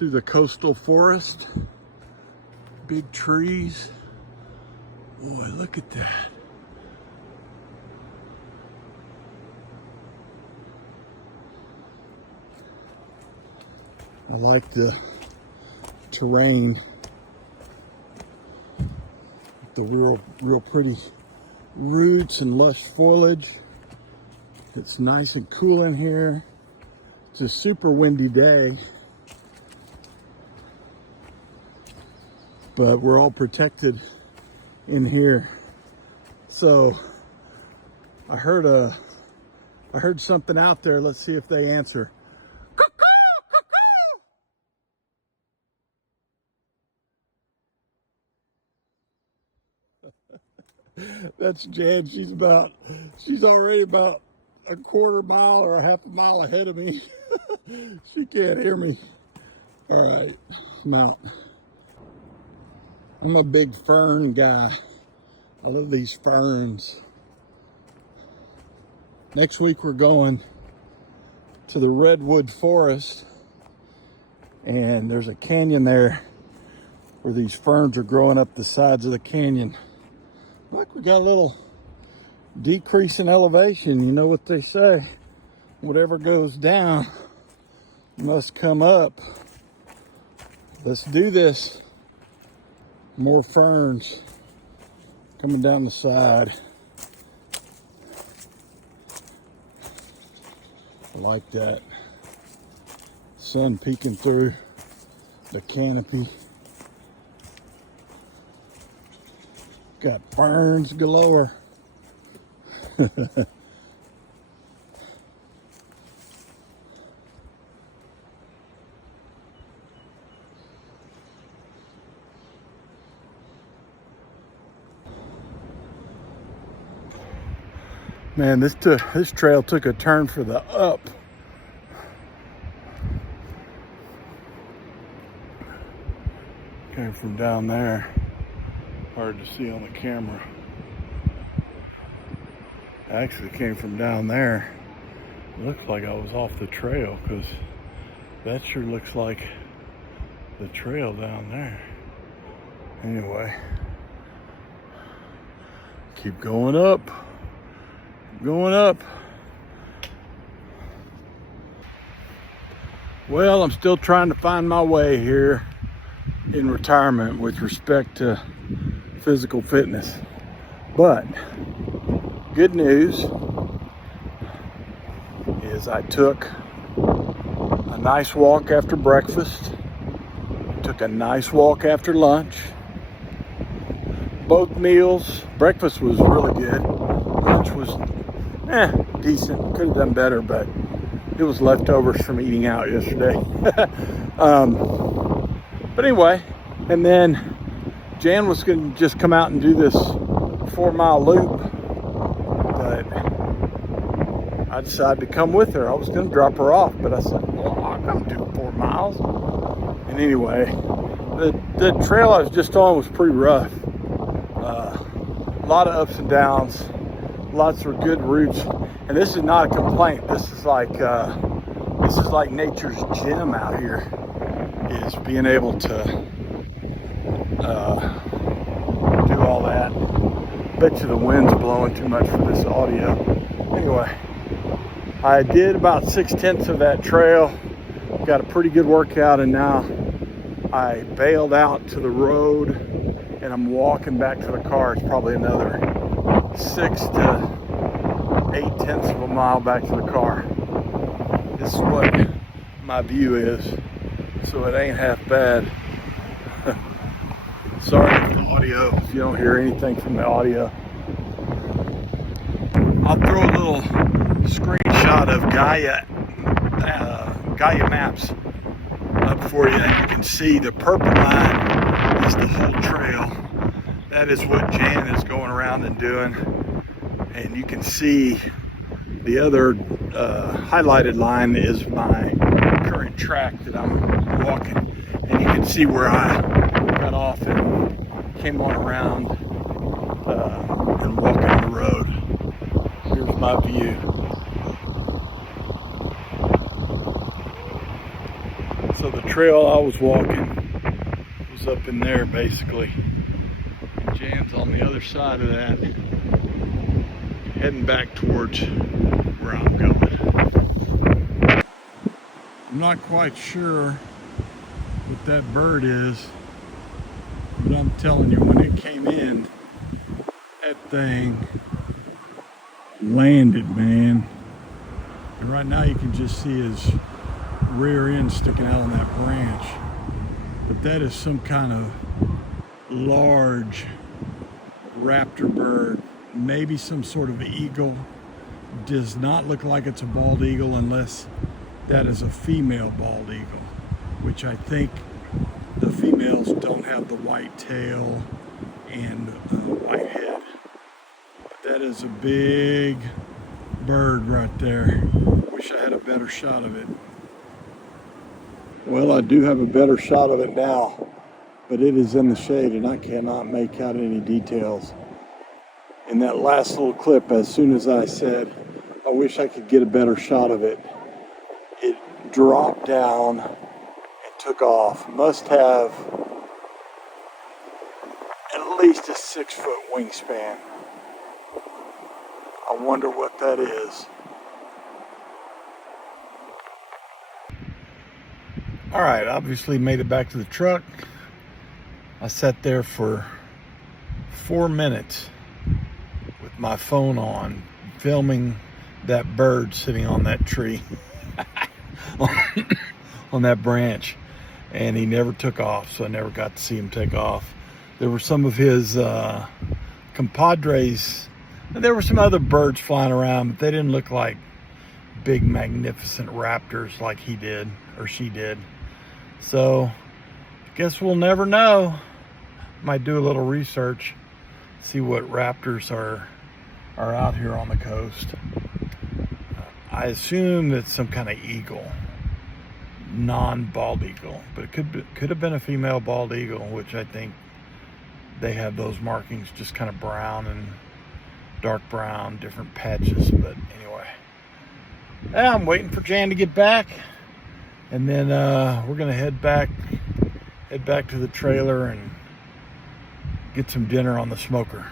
through the coastal forest. Big trees. Boy, look at that. I like the terrain. The real pretty roots and lush foliage. It's nice and cool in here. It's a super windy day, but we're all protected in here. So I heard something out there. Let's see if they answer. That's Jan. She's already about a quarter mile or a half a mile ahead of me. She can't hear me. All right, I'm out. I'm a big fern guy. I love these ferns. Next week we're going to the redwood forest, and there's a canyon there where these ferns are growing up the sides of the canyon. Look, we got a little decrease in elevation. You know what they say, whatever goes down must come up. Let's do this. More ferns coming down the side. I like that. Sun peeking through the canopy. Got ferns galore. Man, this trail took a turn for the up. Came from down there. Hard to see on the camera. I actually came from down there. It looks like I was off the trail, because that sure looks like the trail down there. Anyway, keep going up. Going up. Well, I'm still trying to find my way here in retirement with respect to physical fitness. But good news is I took a nice walk after breakfast, took a nice walk after lunch. Both meals, breakfast was really good. Lunch was decent. Could have done better, but it was leftovers from eating out yesterday. But anyway, and then Jan was going to just come out and do this 4-mile loop, but I decided to come with her. I was going to drop her off, but I said, well, I'll come do 4 miles. And anyway, the trail I was just on was pretty rough. A lot of ups and downs, lots of good routes. And this is not a complaint. This is like nature's gym out here, is being able to do all that. Bet you the wind's blowing too much for this audio. Anyway, I did about 6/10 of that trail, got a pretty good workout, and now I bailed out to the road and I'm walking back to the car. It's probably another 6 to 8/10 of a mile back to the car. This is what my view is, so it ain't half bad. Sorry for the audio, if you don't hear anything from the audio. I'll throw a little screenshot of Gaia Maps up for you. You can see the purple line is the whole trail. That is what Jan is going around and doing. And you can see the other highlighted line is my current track that I'm walking. And you can see where I got off and came on around and walking the road. Here's my view. So the trail I was walking was up in there basically. Jan's on the other side of that, heading back towards where I'm going. I'm not quite sure what that bird is, but I'm telling you, when it came in, that thing landed, man. And right now you can just see his rear end sticking out on that branch. But that is some kind of large raptor bird, maybe some sort of eagle. Does not look like it's a bald eagle unless that is a female bald eagle, which I think the females don't have the white tail and white head. But that is a big bird right there. Wish I had a better shot of it. Well, I do have a better shot of it now, but it is in the shade and I cannot make out any details. In that last little clip, as soon as I said, I wish I could get a better shot of it, it dropped down and took off. Must have at least a 6-foot wingspan. I wonder what that is. All right, obviously made it back to the truck. I sat there for 4 minutes with my phone on, filming that bird sitting on that tree, on that branch, and he never took off, so I never got to see him take off. There were some of his compadres, and there were some other birds flying around, but they didn't look like big, magnificent raptors like he did, or she did. So, guess we'll never know. Might do a little research, see what raptors are out here on the coast. I assume it's some kind of eagle, non-bald eagle, but it could have been a female bald eagle, which I think they have those markings, just kind of brown and dark brown, different patches. But anyway, yeah, I'm waiting for Jan to get back, and then we're gonna head back to the trailer and get some dinner on the smoker.